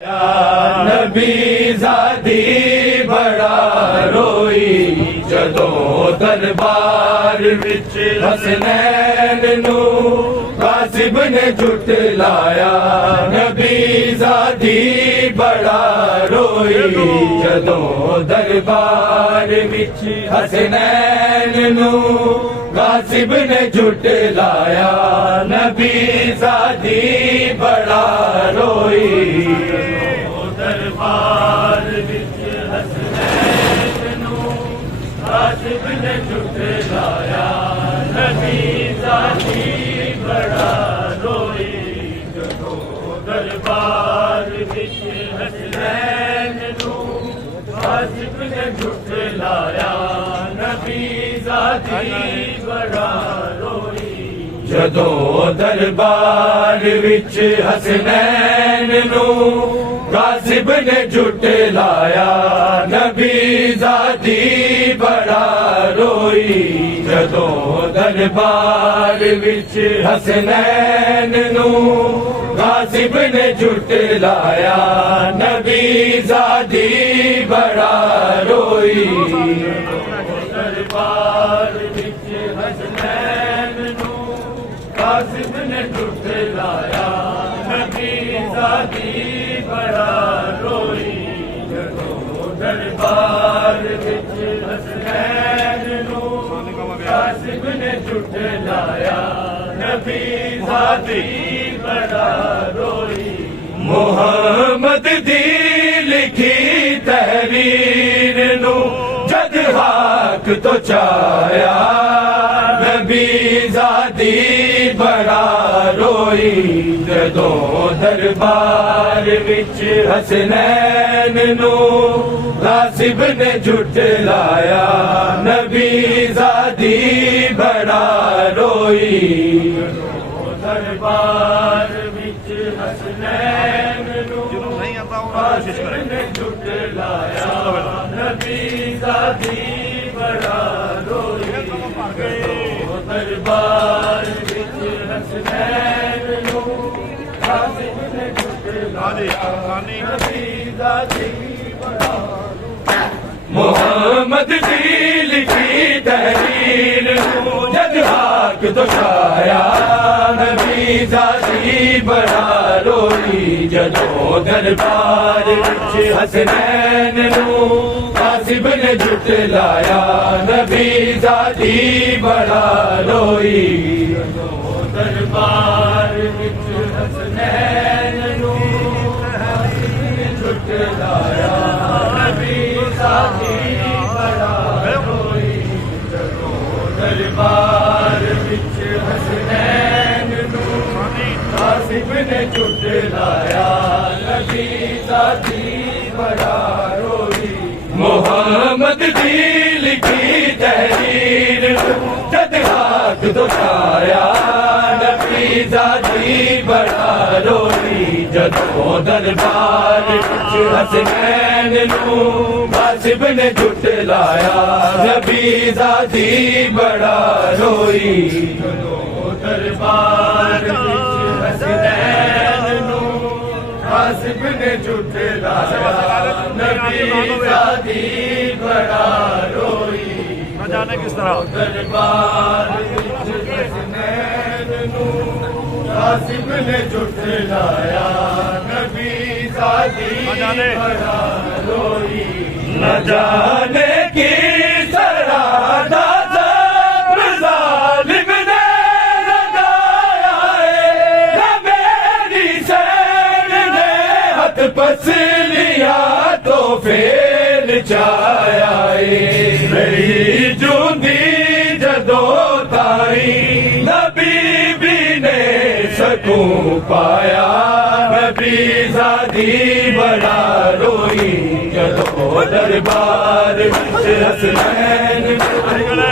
نبی زادی بڑا روئی جدوں دربار وچ حسنین نو غاصب نے جھٹلایا نبی زادی بڑا روئی جدوں دربار وچ حسنین نو غاصب نے جھٹلایا نبی زادی بڑا روئی دربار وچ حسنین نو غاصب نے جھٹلایا نبی زادی بڑا روئی جدوں دربار وچ حسنین نو غاصب نے جھٹلایا نبی زادی بڑا روئی جدوں دربار وچ حسنین نو غاصب نے جھٹلایا نبی زادی بڑا روئی جدوں دربار وچ حسنین نو غاصب نے جھٹلایا نبی زادی بڑا روئی دربار وچ حسنین نو غاصب نے جھٹلایا نبی زادی بڑا روئی جدوں دربار وچ حسنین نو غاصب نے جھٹلایا نبی زادی بڑا روئی محمد دی لکھی تحریر نو جد حق تو چایا نبی زادی بڑا روئی جدوں دربار وچ حسنین نو غاصب نے جھٹلایا نبی زادی بڑا روئی جدوں دربار وچ حسنین نو غاصب نے جھٹلایا نبی زادی بڑا روئی جدوں دربار وچ حسنین نو غاصب نے جھٹلایا نبی زادی بڑا محمد دی لکھی تحریر نو جد حق تو چایا نبی زادی بڑا روئی جدوں دربار وچ حسنین نو غاصب نے جھٹلایا نبی زادی بڑا روئی جدوں دربار وچ حسنین نو غاصب نے جھٹلایا نبی زادی بڑا روئی جدوں دربار وچ حسنین نو غاصب نے جھٹلایا نبی زادی بڑا روئی محمد دی لکھی تحریر جد حق تو چایا نبی زادی بڑا روئی جدوں دربار وچ حسنین نو غاصب نے جھٹلایا نبی زادی بڑا روئی جدوں دربار وچ حسنین نو غاصب نے جھٹلایا نبی زادی بڑا روئی نہ جانے کس طرح دربار وچ حسنین نو غاصب نے جھٹلایا نبی زادی بڑا روئی نہ جانے کس طرح ظالم نے لگایا ہے نہ میری سین نے ہاتھ پس لیا تو پھر چایا رہی جوندی جدوں تائی نبی بھی نے سکوں پایا نبی زادی بڑا روئی جدوں دربار وچ حسنین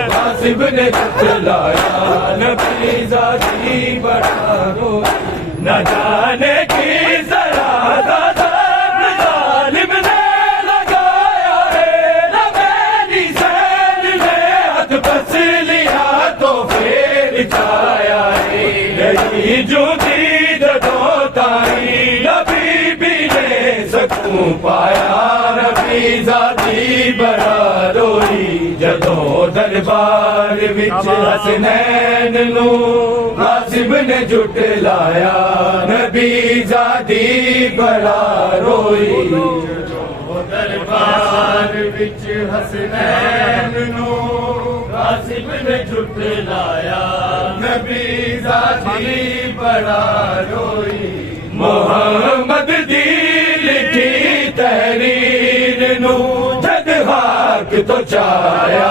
غاصب نے جھٹلایا نبی زادی بڑا روئی نہ جانے کی ذرا ظالم نے لگایا ہے نہ میری سین نے ہاتھ پس لیا تو پھر چایا رہی جو دی جدوں تائی نبی بھی نے ਸਕੂਨ ਪਾਇਆ ਨਬੀ ਜ਼ਾਦੀ ਬੜਾ ਰੋਈ ਜਦੋਂ ਦਰਬਾਰ ਵਿੱਚ ਹਸਨੈਨ ਨੂੰ ਗਾਸਿਬ ਨੇ ਝੁਟਲਾਇਆ ਨਬੀ ਜ਼ਾਦੀ ਬੜਾ ਰੋਈ ਜਦੋਂ ਦਰਬਾਰ ਵਿੱਚ ਹਸਨੈਨ ਨੂੰ ਗਾਸਿਬ ਨੇ ਝੁਟਲਾਇਆ ਨਬੀ ਜ਼ਾਦੀ ਬੜਾ ਰੋਈ ਮੁਹੰਮਦ ਦੀ ਲਿਖੀ ਤਹਿਰੀਰ ਨੂੰ ਜਦ ਹਾਕ ਤੋਂ ਚਾਇਆ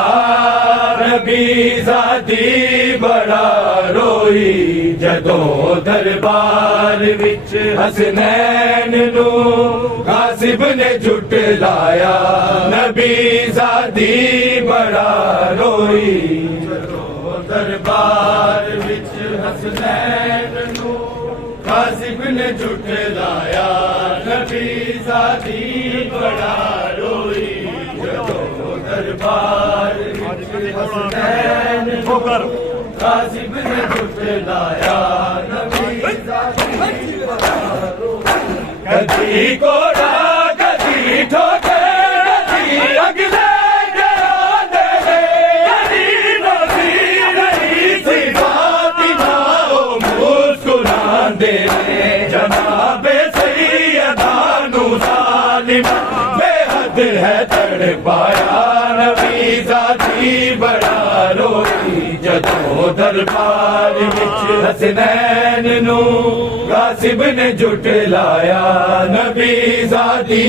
ਨਬੀ ਜ਼ਾਦੀ ਬੜਾ ਰੋਈ ਜਦੋਂ ਦਰਬਾਰ ਵਿੱਚ ਹਸਨੈਨ ਨੂੰ ਗਾਸਿਬ ਨੇ ਝੁਟਲਾਇਆ ਨਬੀ ਜ਼ਾਦੀ ਬੜਾ ਰੋਈ ਜਦੋਂ ਦਰਬਾਰ ਵਿੱਚ ਹਸਨੈਨ ਨੂੰ ਗਾਸਿਬ ਨੇ ਝੁਟਲਾਇਆ ਨਬੀ ਜ਼ਾਦੀ ਬੜਾ ਰੋਈ ਜਦੋਂ ਦਰਬਾਰ ਵਿੱਚ ਹਸਨੈਨ ਨੂੰ ਗਾਸਿਬ ਨੇ ਝੁਟਲਾਇਆ ਨਬੀ ਜ਼ਾਦੀ ਬੜਾ ਰੋਈ ਕਦੀ ਕੋੜਾ ਕਦੀ ਠੋਕੇ ਕਦੀ ਅਗਲੇ جناب سیدہ نو ظالم بے حد ہے تڑپایا نبی ذاتی بڑا روئی جدوں دربار وچ حسنین نو غاصب نے جھٹلایا نبی ذاتی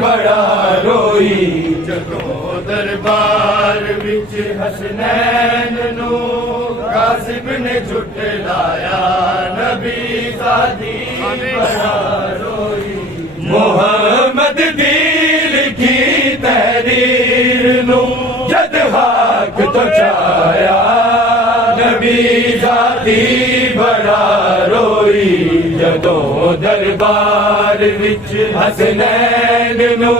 بڑا روئی جدوں دربار وچ حسنین نو غاصب نے جھٹلایا نبی ذاتی بڑا روئی محمد دی لکھی تحریر نو جد حق تو چایا نبی ذاتی بڑا روئی جدوں دربار وچ حسنین نو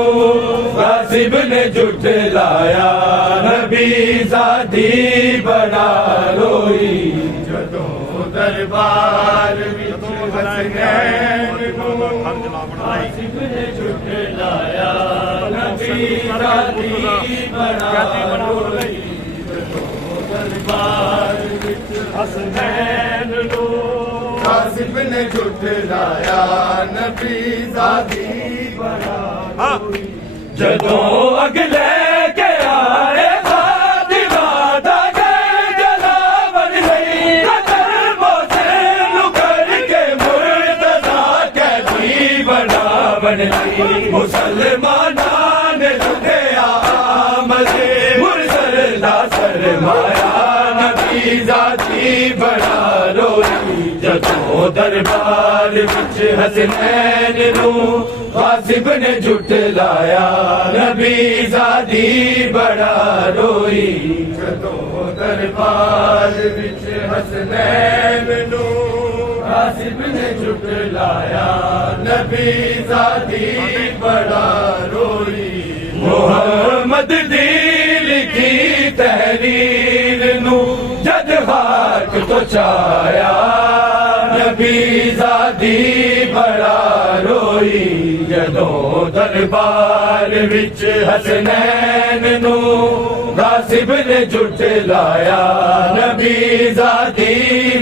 غاصب نے جھٹلایا نبی ذاتی بڑا روئی جدوں دربار وچ حسنین نو غاصب نے جھٹلایا نبی ذاتی بڑا روئی جدوں دربار وچ حسنین نو غاصب نے جھٹلایا نبی ذاتی بڑا روئی جدوں اگلے کے آئے فاطمہ دا گھر جلاون لئی قدر موسیل کر کے مرتضیٰ قیدی بناون لئی مسلماناں نے لٹیا آمد مرسل دا سرمایا نبی ذاتی بڑا روئی جدوں دربار وچ حسنین نو غاصب نے جھٹلایا نبی ذاتی بڑا روئی جدوں دربار وچ حسنین نو غاصب نے جھٹلایا نبی ذاتی بڑا روئی محمد دی لکھی تحریر نو جد حق تو چایا نبی ذاتی بڑا روئی جدوں دربار وچ حسنین نو غاصب نے جھٹلایا نبی ذاتی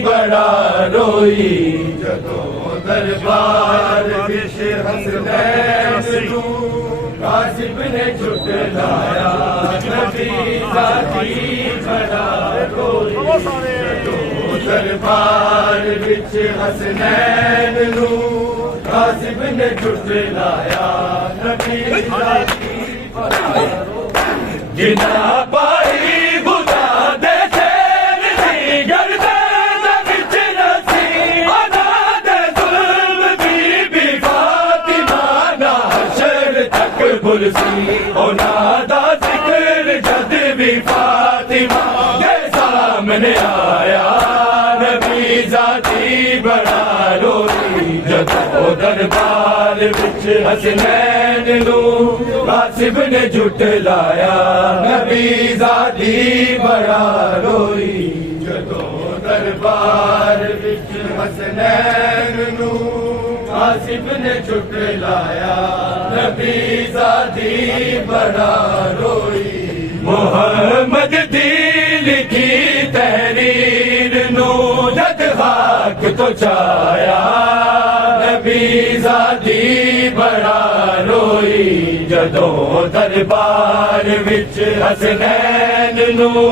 بڑا روئی جدوں دربار وچ حسنین نو غاصب نے جھٹلایا نبی ذاتی بڑا روئی جدوں دربار وچ حسنین نو غاصب نے جھٹلایا نبی ذاتی بڑا روئی جنا پائی خدا دے شیر سی گردن وچ رسی انا دے ظلم بی بی فاطمہ نہ حشر تک برسی انہاں دا ذکر جد بھی فاطمہ کے سامنے آیا نبی ذاتی بڑا روئی جدوں دربار وچ حسنین نو غاصب نے جھٹلایا نبی ذاتی بڑا روئی جدوں دربار وچ حسنین نو غاصب نے جھٹلایا نبی زادی بڑا روئی محمد دل کی تحریر نو جد خاک تو چایا نبی زادی بڑا روئی جدوں دربار وچ حسنین نو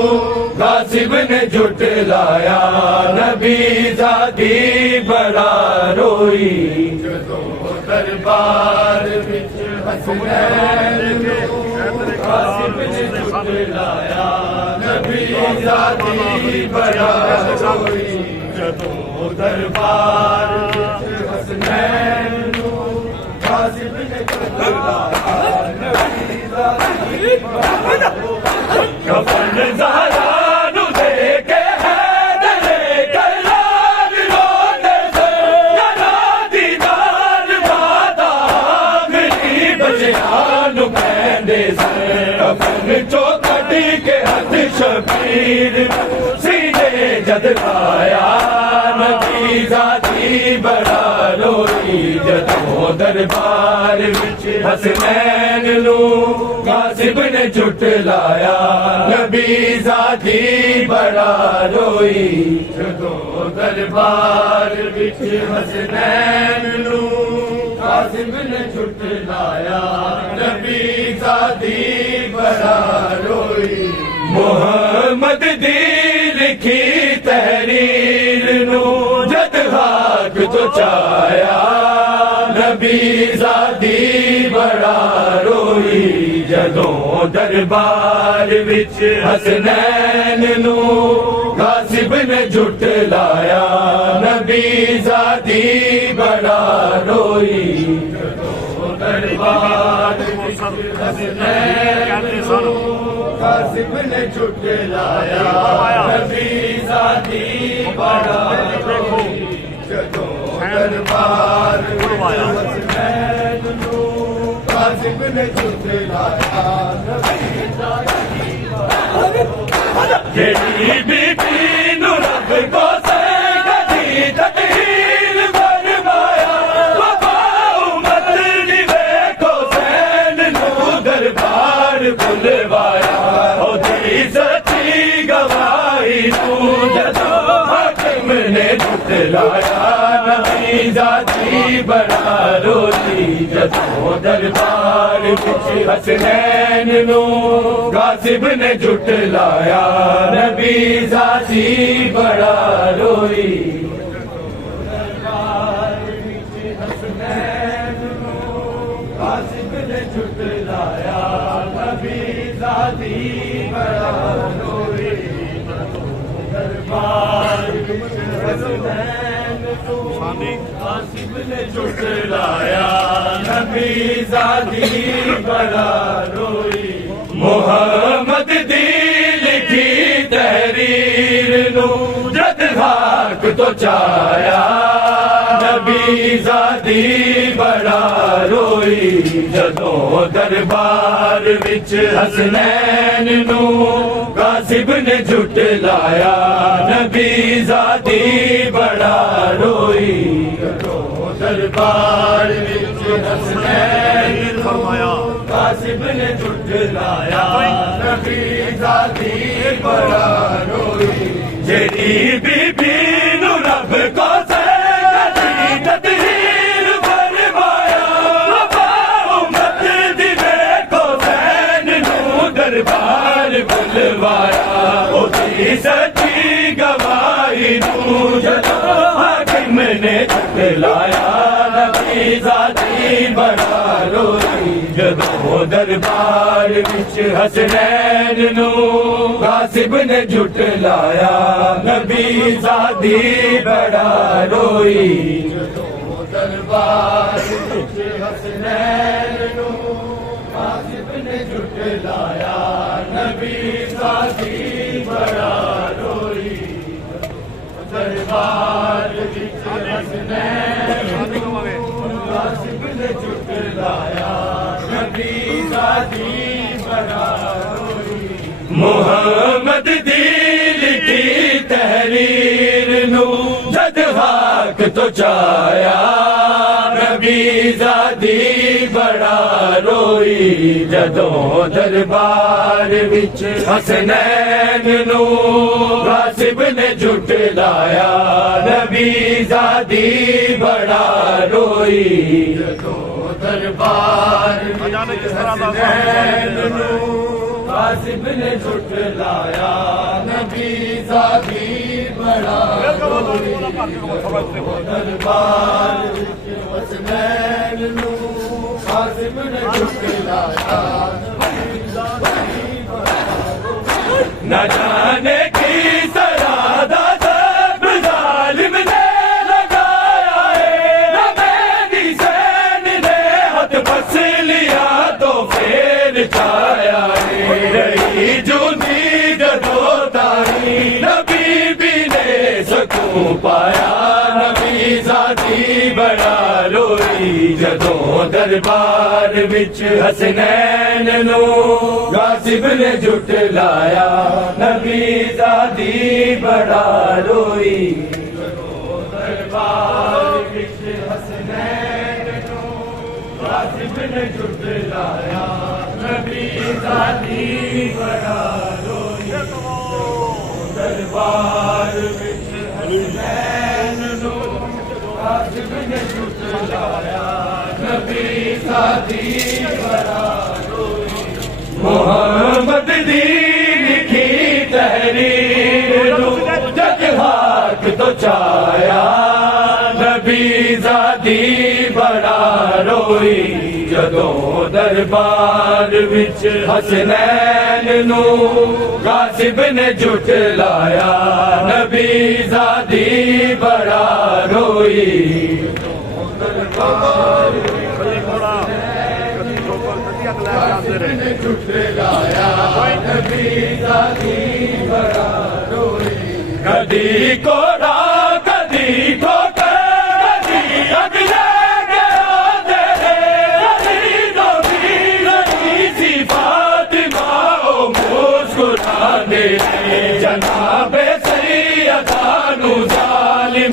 غاصب نے جھٹلایا نبی زادی بڑا روئی جدوں دربار وچ حسنین نو غاصب نے جھٹلایا نبی زادی بڑا روئی جدوں دربار وچ حسنین نو غاصب نے جھٹلایا نبی زادی بڑا روئی کفن زہرا نو دے کے حیدر کرار روتے سے جلا دیدار بادہ آخری بچیاں نو کہندے سے کفن چو کٹی کے ہاتھ شبیر سینے جد لایا نبی زادی بڑا روئی جدوں دربار وچ حسنین نو غاصب نے جھٹلایا نبی زادی بڑا روئی جدوں دربار وچ حسنین نو غاصب نے جھٹلایا نبی زادی بڑا روئی محمد دی لکھی تحریر نو جد خاک تو چایا نبی زادی بڑا روئی جدوں دربار وچ حسنین نو غاصب نے جھٹلایا نبی زادی بڑا روئی جدوں دربار وچ حسنین نو غاصب نے جھٹلایا نبی زادی بڑا روئی جدوں دربار وچ حسنین نو غاصب نے جھٹلایا نبی زادی بڑا روئی بی بی نو رب کو سے کدی تطہیر فرمایا وفا امت دی ویکھو حسین نو دربار بلوایا او دی سچی گواہی نو جدوں حاکم نے جھٹلایا نبی زادی بڑا روئی جدوں دربار وچ حسنین نو غاصب نے جھٹلایا نبی زادی بڑا روئی دربار وچ حسنین نو غاصب نے جھٹلایا نبی زادی بڑا روئی دربار وچ حسنین نو غاصب نے جھٹلایا نبی زادی بڑا روئی محمد دی لکھی تحریر نو جد خاک تو چایا نبی زادی بڑا روئی جدوں دربار وچ حسنین نو غاصب نے جھٹلایا نبی زادی بڑا روئی جدوں دربار وچ حسنین نو غاصب نے جھٹلایا نبی زادی بڑا روئی جیڑی بی بی نو رب کو سے کدی تطہیر فرمایا وفا امت دی ویکھو حسین نو دربار بلوایا او دی سچی گواہی نو جدوں حاکم نے جھٹلایا نبی زادی بڑا روئی جدوں دربار وچ حسنین نو غاصب نے جھٹلایا نبی زادی بڑا روئی جدوں دربار وچ حسنین نو غاصب نے جھٹلایا نبی زادی بڑا روئی دربار وچ حسنین نو غاصب نے جھٹلایا نبی زادی بڑا روئی محمد دل کی تحریر نو جد خاک تو چایا نبی زادی بڑا روئی جدوں دربار وچ حسنین نو غاصب نے جھٹلایا نبی زادی بڑا روئی جدوں دربار وچ حسنین نو غاصب نے جھٹلایا نبی زادی بڑا روئی دربار حسنین نو غاصب نے جھٹلایا نہ جانے کی سرادہ سب ظالم نے لگایا ہے نہ میری سین نے ہاتھ پس لیا تو پھر چھایا ہے رہی جونی جدو تاری نبی بھی نے سکوں پایا نبی ذاتی بڑا روئی جدوں دربار وچ حسنین نو غاصب نے جھٹلایا نبی ذاتی بڑا روئی جدوں دربار وچ حسنین نو غاصب نے جھٹلایا نبی ذاتی بڑا روئی دربار وچ حسنین نو غاصب نے جھٹلایا نبی ذاتی بڑا روئی محمد دی لکھی تحریر نو جگ ہاتھ تو چایا نبی ذاتی بڑا روئی جدوں دربار وچ حسنین نو غاصب نے جھٹلایا نبی ذاتی بڑا روئی دربار نے جھٹلایا نبی ذاتی بڑا روئی کدی کوڑا کدی ٹھوکر کدی اگلے گیا تیرے عزیزوں کی نئی سی فاطمہ او مسکرانے جناب سیدہ نو ظالم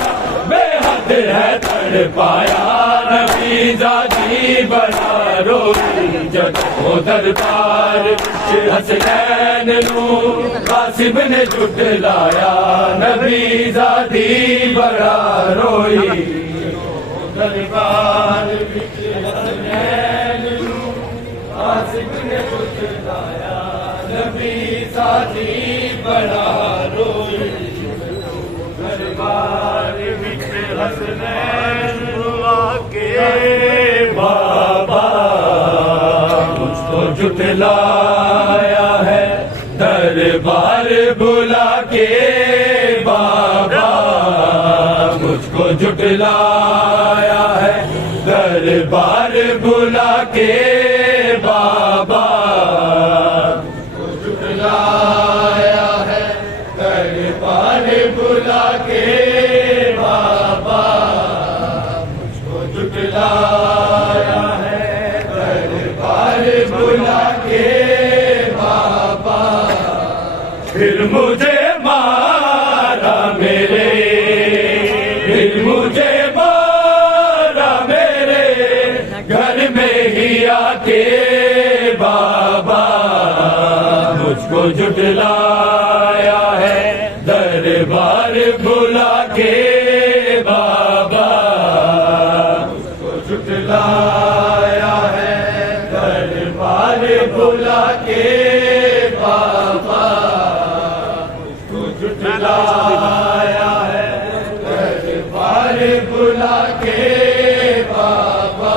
بے حد ہے تڑپایا نبی ذاتی بڑا روئی جدوں دربار حسنین نو غاصب نے جھٹلایا نبی ذاتی بڑا روئی دربار حسنین نو غاصب نے جھٹلایا نبی ذاتی بڑا روئی دربار حسنین کے بابا مجھ کو جھٹلایا ہے دربار بلا کے بابا مجھ کو جھٹلایا ہے دربار بلا کے بابا جھٹلایا ہے دربار بلا کے بابا مجھ کو جھٹلایا ہے دربار بلا کے بابا پھر مجھے مارا میرے پھر مجھے مارا میرے گھر میں ہی آ کے بابا مجھ کو جھٹلایا ہے دربار بلا کے بابا مجھ کو جھٹلایا ہے دربار بلا کے بابا مجھ کو جھٹلایا ہے دربار بلا کے بابا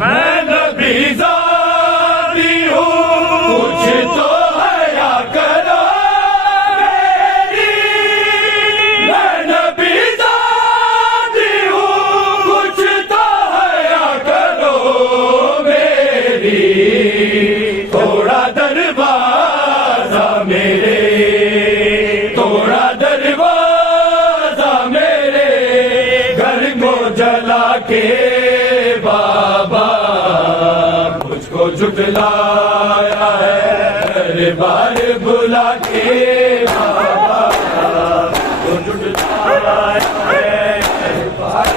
میں نبی ذاتی ہوں کچھ تو حیا کرو میری میں نبی ذاتی ہوں کچھ تو حیا کرو میری تھوڑا دروازہ میرے تھوڑا دروازہ میرے گھر کو جلا کے بابا مجھ کو جھٹلایا ہے دربار بلا کے بابا کو جھٹلایا ہے دربار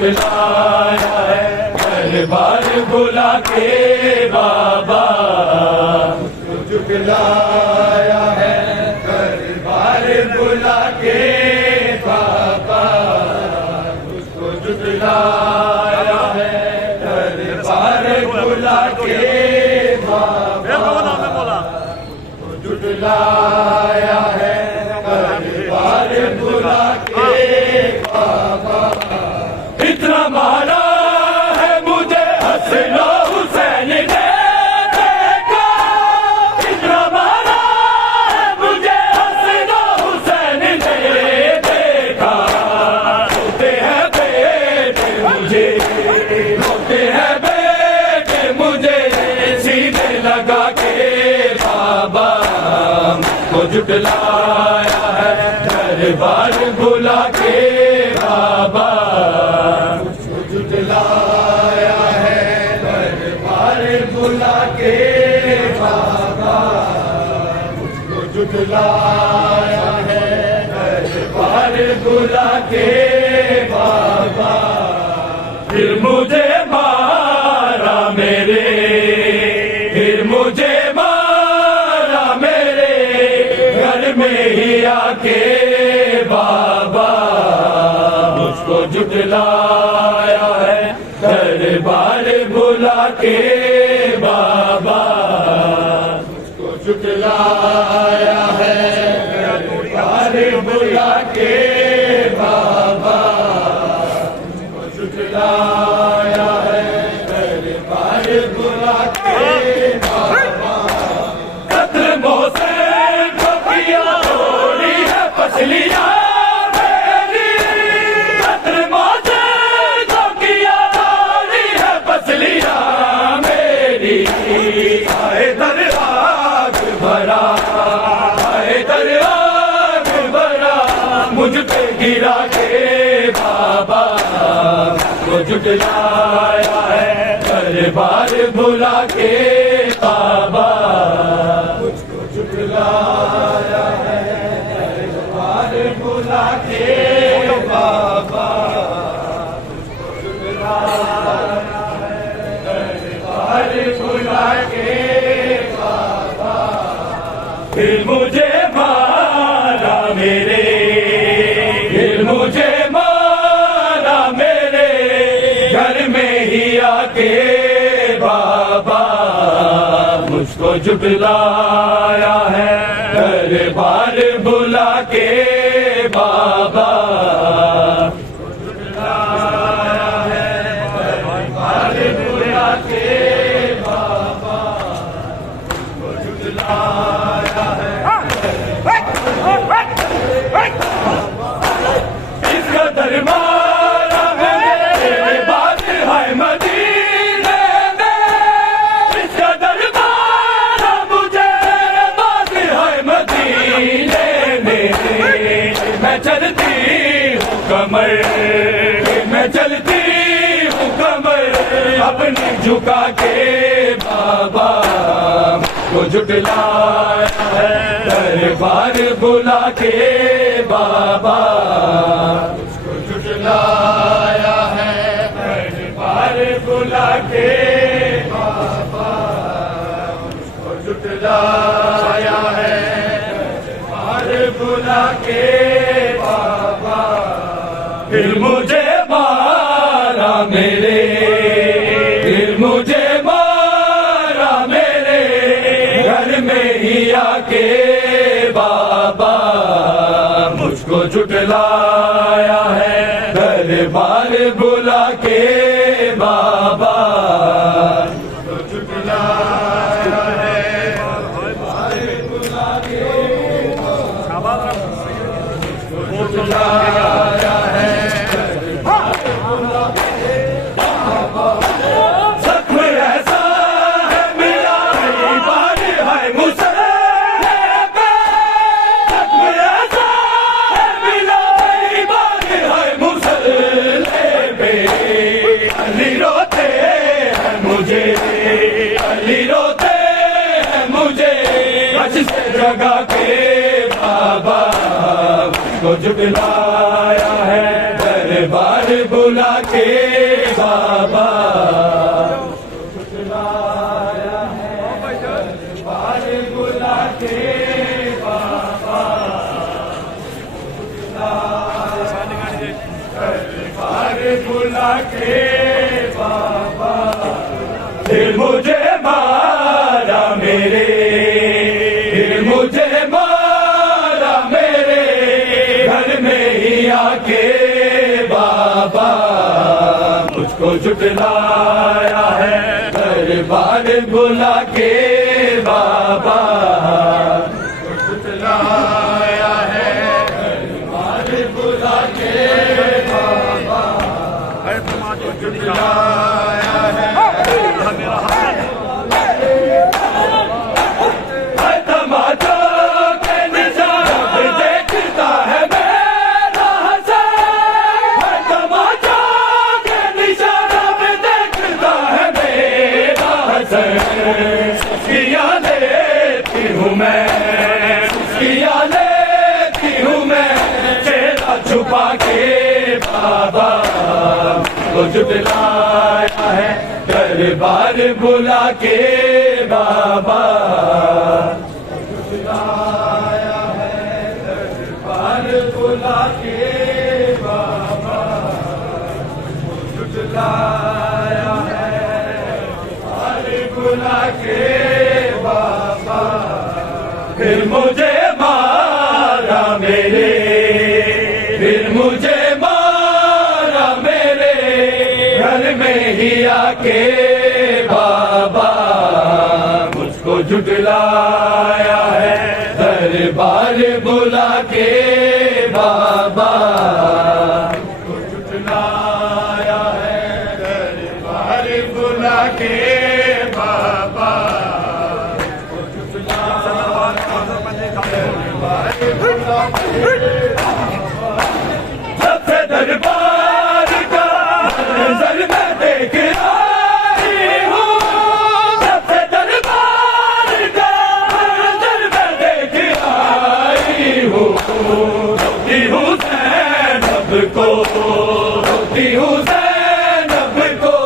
جھٹلایا ہے دربار بلا کے بابا مجھ کو جھٹلایا ہے دربار بلا کے بابا مجھ کو جھٹلایا ہے دربار بلا کے بابا جھٹلایا ہے دربار بلا کے بابا اتنا مارا ہے مجھے حسن و حسین نے دیکھا اتنا مارا ہے مجھے حسن و حسین نے دیکھا روتے ہیں بیٹے مجھے روتے ہیں بیٹے مجھے سینے لگا کے بابا کو جھٹلایا ہے دربار بلا کے بابا مجھ کو جھٹلایا ہے دربار بلا کے بابا مجھ کو جھٹلایا ہے دربار بلا کے بابا پھر مجھے مارا میرے پھر مجھے مارا میرے گھر میں ہی آ کے بابا مجھ کو جھٹلایا ہے دربار بلا کے بابا مجھ کو جھٹلایا ہے دربار بلا کے بابا مجھ کو جھٹلایا ہے دربار بلا کے بابا قتل محسن کو کیا توڑی ہے پسلیاں میری قتل محسن کو کیا توڑی ہے پسلیاں میری آئے در آگ بھرا آئے در آگ بھرا مجھ پہ گرا کے بابا کو جھٹلایا ہے دربار بلا کے بابا مجھ کو جھٹلایا ہے دربار بلا کے بابا مجھ کو جھٹلایا ہے دربار بلا کے بابا پھر مجھے مارا میرے پھر مجھے مارا میرے گھر میں ہی آ کے بابا مجھ کو جھٹلایا ہے دربار بلا کے بابا مجھ کو جھٹلایا ہے دربار بلا کے بابا مجھ کو جھٹلایا ہے اس کا دربار میرے بات ہے مدینے میں اس کا دربار مجھے بات ہے مدینے میں میں چلتی ہوں کمر میں چلتی ہوں کمر اپنی جھکا کے بابا کو جھٹلایا ہے دربار بلا کے بابا مجھ کو جھٹلایا ہے دربار بلا کے بابا مجھ کو جھٹلایا ہے دربار بلا کے بابا پھر مجھے مارا میرے پھر مجھے مارا میرے گھر میں ہی آ کے بابا مجھ کو جھٹلایا ہے دربار بلا کے بابا مجھ کو جھٹلایا ہے دربار بلا کے بابا مجھ کو جھٹلایا ہے دربار بلا کے بابا زخم ایسا ہے میرا کئی بار ہے مسلح پہ زخم ایسا ہے میرا کئی بار ہے مسلح پہ علی روتے ہیں مجھے علی روتے ہیں مجھے کچھ سے جگہ کے بابا کو جھٹلایا ہے دربار بار بلا کے بابا بلا کے بابا پھر مجھے مارا میرے پھر مجھے مارا میرے گھر میں ہی آ کے بابا مجھ کو جھٹلایا ہے دربار بلا کے بابا جھٹلایا ہے دربار بلا کے چھپا کے بابا کو جھٹلایا ہے دربار بلا کے بابا جھٹلایا ہے دربار بلا کے بابا جھٹلایا ہے دربار بلا کے بابا پھر مجھے مارا میرے پھر مجھے مارا میرے گھر میں ہی آ کے بابا مجھ کو جھٹلایا ہے دربار بلا کے بابا کو جھٹلایا ہے دربار بلا کے بابا کو جھٹلایا دربار بلا کے دربار کا منظر میں دیکھ آئی ہوں سب سے دربار کا منظر میں دیکھ آئی ہوں روتی ہوں زینب کو روتی ہوں زینب کو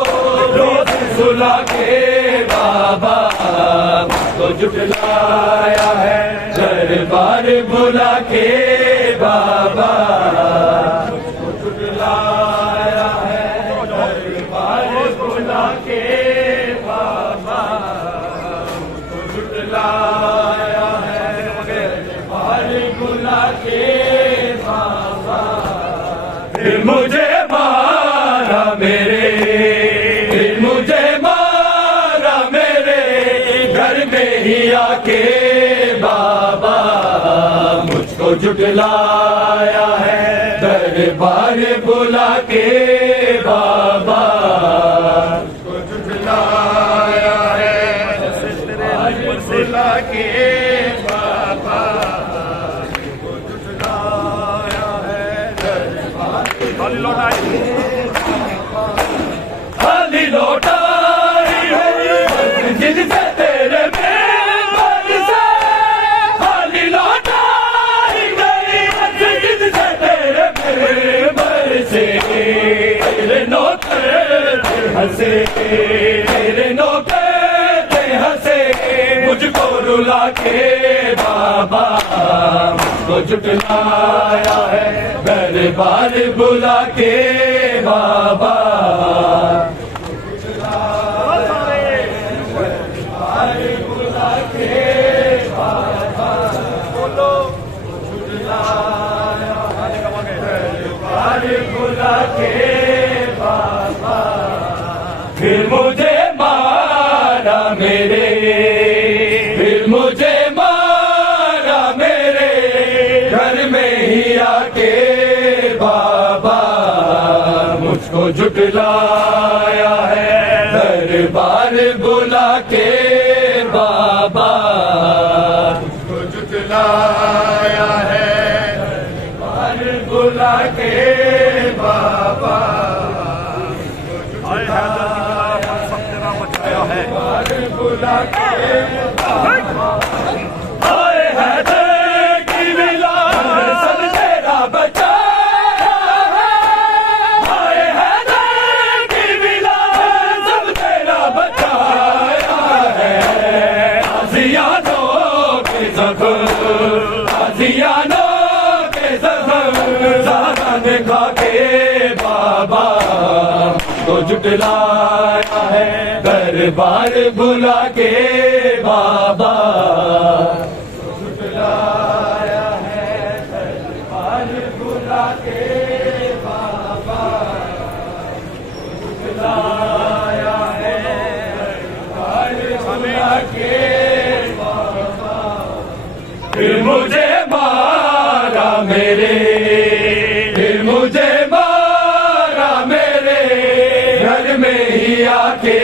روز سلا کے بابا کو جھٹلایا ہے دربار بلا کے بابا جھٹلایا ہے دربار بلا کے بابا جھٹلایا ہے دربار بلا کے بابا پھر مجھے مارا میرے پھر مجھے مارا میرے گھر میں ہی آ کے بابا مجھ کو جھٹلایا ہے دربار بلا کے بابا کو جھٹلایا ہے دربار بلا کے بابا کو جھٹلایا ہے دربار خالی لوٹائی ہے جن سے تیرے ممبر سے خالی لوٹائی گئی جن سے تیرے ممبر سے تیرے نوکر ہنسے تیرے نوکر ہنسے مجھ کو رلا کے بابا کو جھٹلایا ہے دربار بلا کے بابا بلا کے بابا پھر مجھے مارا میرے پھر مجھے مارا میرے گھر میں ہی آ کے بابا مجھ کو جھٹلایا ہے دربار بلا کے بابا مجھ کو جھٹلایا ہے دربار بلا کے بابا بلا کے آئے حیدر کی ملا سب تیرا بچایا ہے آئے زخم غازیانوں کے زخم زہرا نے کھا کے بابا کو جھٹلایا ہے دربار بلا کے بابا جھٹلایا ہے دربار بلا کے بابا جھٹلایا ہے دربار بلا کے بابا پھر مجھے مارا میرے پھر مجھے مارا میرے گھر میں ہی آ کے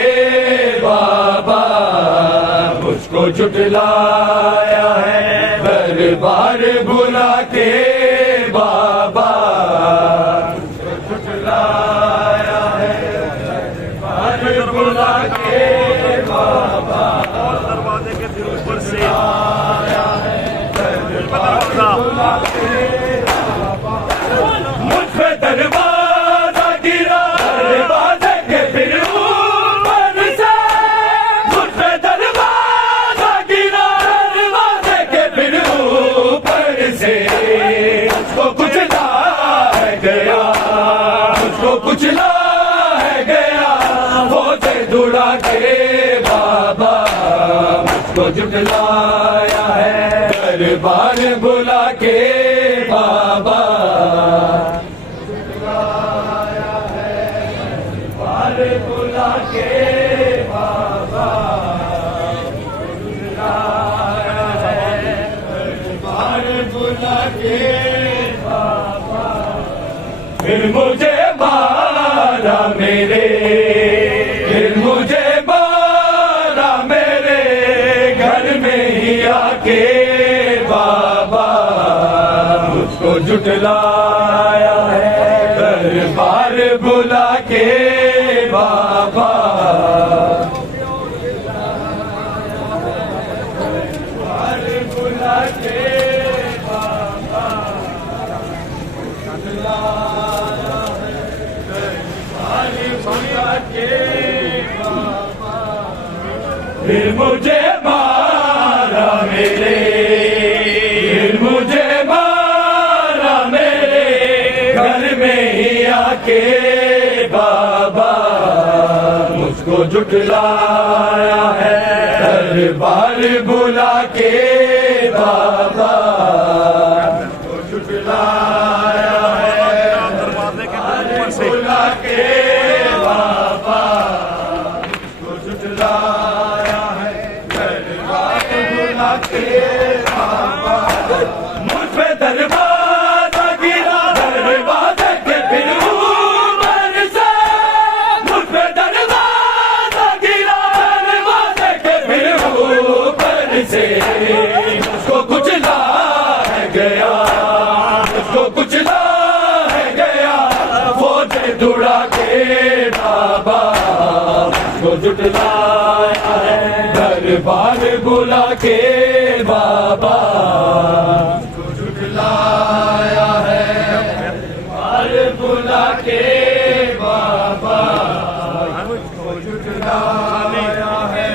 بابا مجھ کو جھٹلایا ہے دربار بلا کے بابا جھٹلایا ہے دربار بلا کے بابا دروازے کے دل پر سے آیا ہے دربار بلا کے بابا مجھ پہ دروازہ گرا دروازے کے پھر اوپر سے مجھ پہ دروازہ گرا دروازے کے پھر اوپر سے مجھ کو کچلا ہے گیا مجھ کو کچلا ہے گیا وہ سے دڑا کے بابا مجھ کو جھٹلایا ہے دربار بلا کے بابا جھٹلایا ہے دربار بلا کے بابا جھٹلایا ہے دربار بلا کے بابا پھر مجھے مارا میرے پھر مجھے مارا میرے گھر میں ہی آ کے بابا مجھ کو جھٹلایا ہے دربار بلا کے بابا دربار بلا کے بابا جھٹلایا ہے دربار بلا کے بابا پھر مجھے مارا میرے پھر مجھے مارا میرے گھر میں ہی آ کے بابا مجھ کو جھٹلایا ہے دربار بلا کے بابا مجھ کو جھٹلایا ہے دروازے کے دل پر سے بلا کے بابا مجھ کو جھٹلایا ہے دربار بلا کے بابا مجھ پہ دروازہ گرا دروازے کے پھر اوپر سے مجھ پہ دروازہ گرا دروازے کے پھر اوپر سے مجھ کو کچلا ہے گیا مجھ کو کچلا ہے گیا فوج دوڑا کے بابا مجھ کو جھٹلایا ہے دربار بلا کے بابا مجھ کو جھٹلایا ہے دربار بلا کے بابا مجھ کو جھٹلایا ہے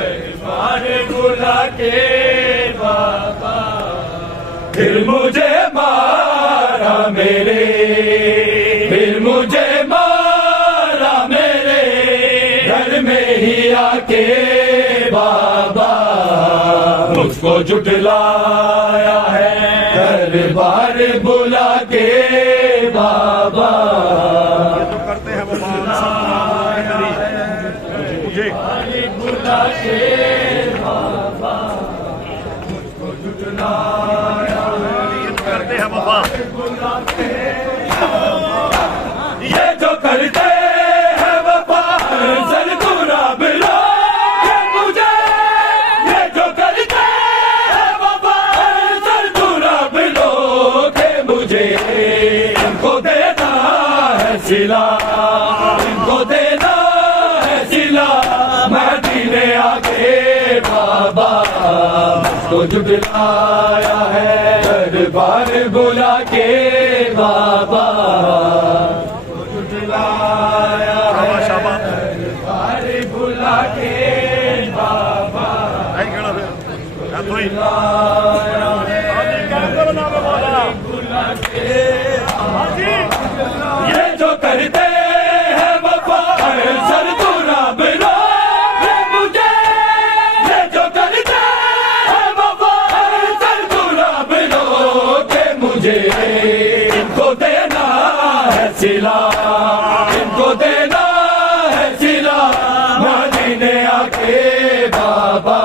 دربار بلا کے بابا پھر مجھے مارا میرے پھر مجھے مارا میرے گھر میں ہی آ کے بابا مجھ کو جھٹلایا ہے دربار بلا کے بابا جو کرتے ہیں وہ مجھے بلا کے بابا مجھ کو جھٹلایا کرتے ہیں وفا یہ جو کرتے ہیں وفا سر پورا بلا کہ مجھے یہ جو کرتے ہیں وفا سر پورا بلو کہ مجھے ان کو دینا ہے سلا ان کو دینا ہے سلا مدینے آ کے بابا مجھ کو جھٹلایا ہے دربار بلا کے بابا جھٹلایا ہے دربار بلا کے بابا برکت ہوئی یہ جو کرتے ہیں وفا سر تو رب رو کہ مجھے یہ جو کرتے ہیں وفا سر تو رب رو کہ مجھے ان کو دینا ہے صلہ ان کو دینا ہے صلہ مدینے آ کے بابا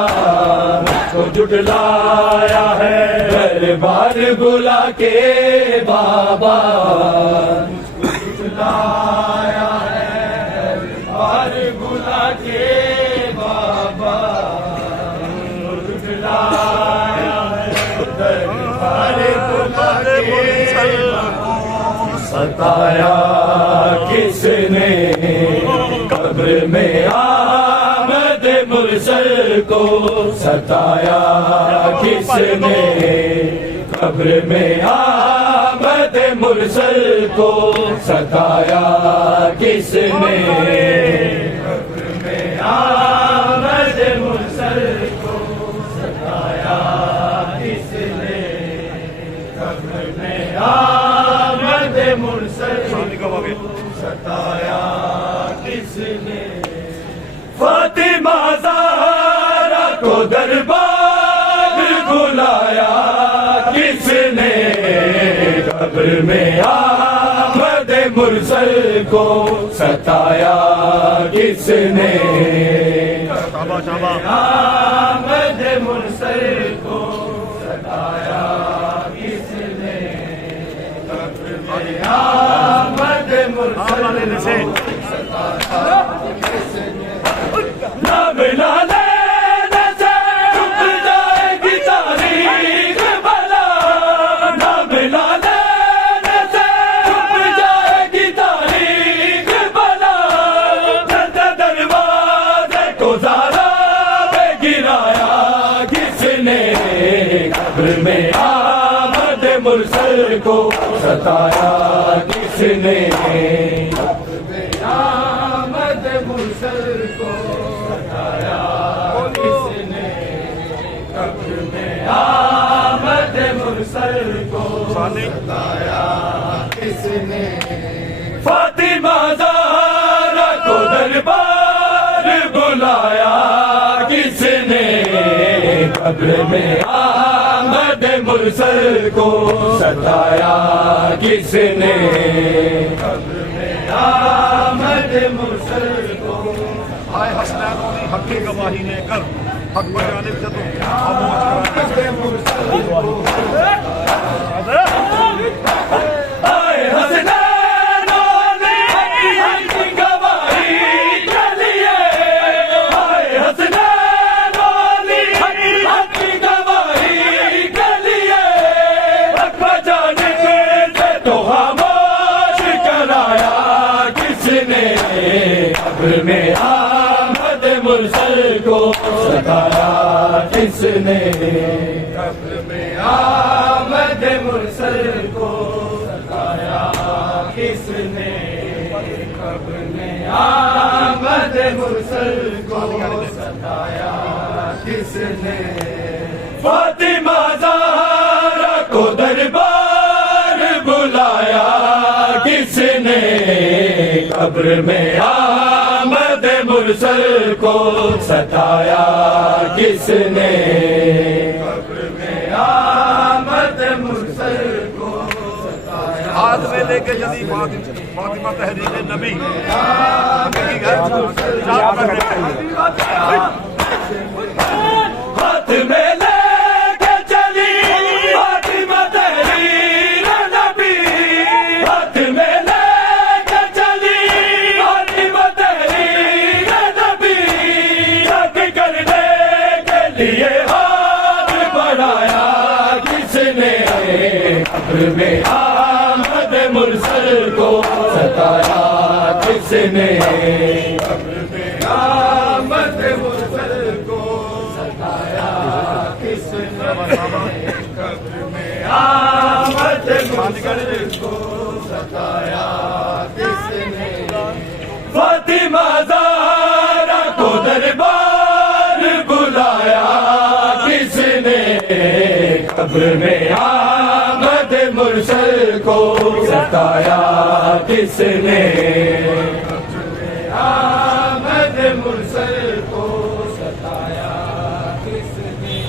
کو جھٹلایا ہے بار بلا کے بابا جھٹلایا ہے بار بلا کے بابا جھٹلایا ہے بار بلا کے ستایا کس نے قبر میں آمد مرسل کو ستایا کس نے قبر میں آمد مرسل کو ستایا کس نے قبر میں آمد مرسل کو ستایا کس نے قبر میں آمد مرسل کو ستایا کس نے فاطمہ زہرا کو دربار بلایا کس نے قبر میں آمد مرسل کو ستایا کس نے آمد مرسل کو ستایا کس نے قبر میں آمد مرسل کو ستایا کس نے نام لا لینے سے چھپ جائے گی تاریخ بلا نام لا لینے سے چھپ جائے گی تاریخ بلا دروازے کو زہرا پہ گرایا کس نے قبر میں آمد مرسل کو ستایا کس نے قبر میں آمد مرسل کو ستایا کس نے قبر میں آمد مرسل کو ستایا کس نے فاطمہ زہرا کو دربار بلایا کس نے قبر میں آمد مرسل کو ستایا کس نے قبر میں آمد مرسل کو آئے حسنین علی حق کی گواہی لے کر حق پر جانب سے تو آئے حسنین علی حق کی گواہی کے لیے آئے حسنین علی حق کی گواہی کے لیے حق پر جانب سے تو خاموش کرایا کس نے قبر میں آمد مرسل کو ستایا کس نے قبر میں آمد مرسل کو ستایا کس نے قبر میں آمد مرسل کو ستایا کس نے فاطمہ زہرا کو دربار بلایا کس نے قبر میں آمد مرسل کو ستایا کس نے قبر میں آمد مرسل کو ستایا ہاتھ میں لے کے جدی فاطمہ تحریک نبی ہاتھ میں لے کے چلی فاطمہ تحریر نبی ہاتھ میں لے کے چلی فاطمہ تحریر نبی حق کرنے کے لیے ہاتھ بڑھایا کس نے قبر میں آمد مرسل کو ستایا کس نے قبر میں آمد مرسل کو ستایا کس نے قبر میں آمد مرسل کو ستایا کس نے فاطمہ زہرا کو دربار بلایا کس نے شب میں آمد مرسل کو ستایا کس نے آمد مرسل کو ستایا کس نے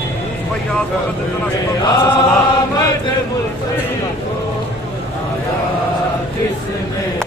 فیاض وقت اتنا سب آمد مرسل کو ستایا کس نے